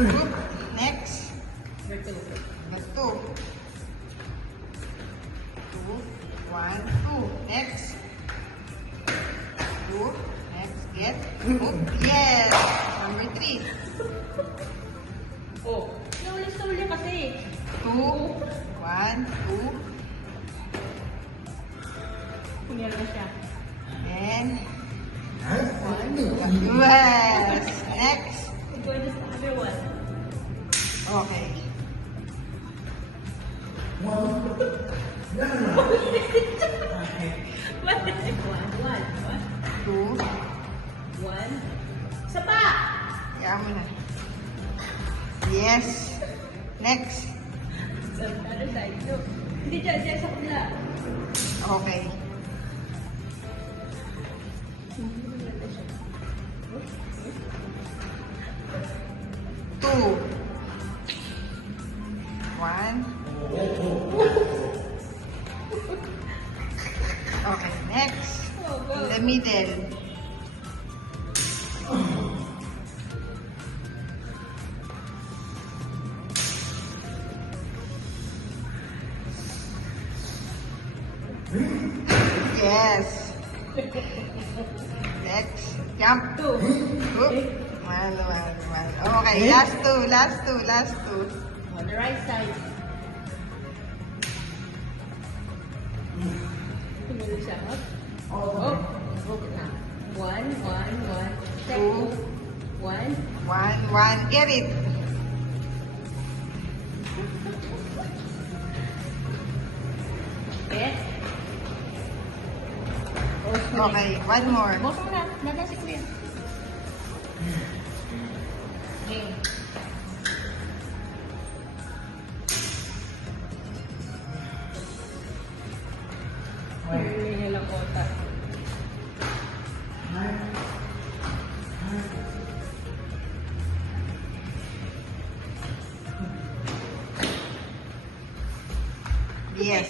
Good. Next. Number 2. Number 2. 2. 1, 2. Next. 2. Next. Get. Good. Yes. Number 3. Oh, slowly kasi. 2. 1, 2. Punyal na siya. And. 1. Yes. Next. Go to the other one. Okay. What is it? 1. 2. 1. Isa pa! Kaya mo na. Yes. Next. Sa other side. No. Hindi dyan sa kabila. Okay. Two. 1. Okay, next. In the middle. Yes. Next. Jump. 2. Good. One. Okay, last two. On the right side. Tumulog siya. Oh. Okay na. 1. Step 2. 1. 1. Get it. Yes. Okay, one more. Buksan mo na. Naga si Kuya. Okay. Hindi nila kota. Yes.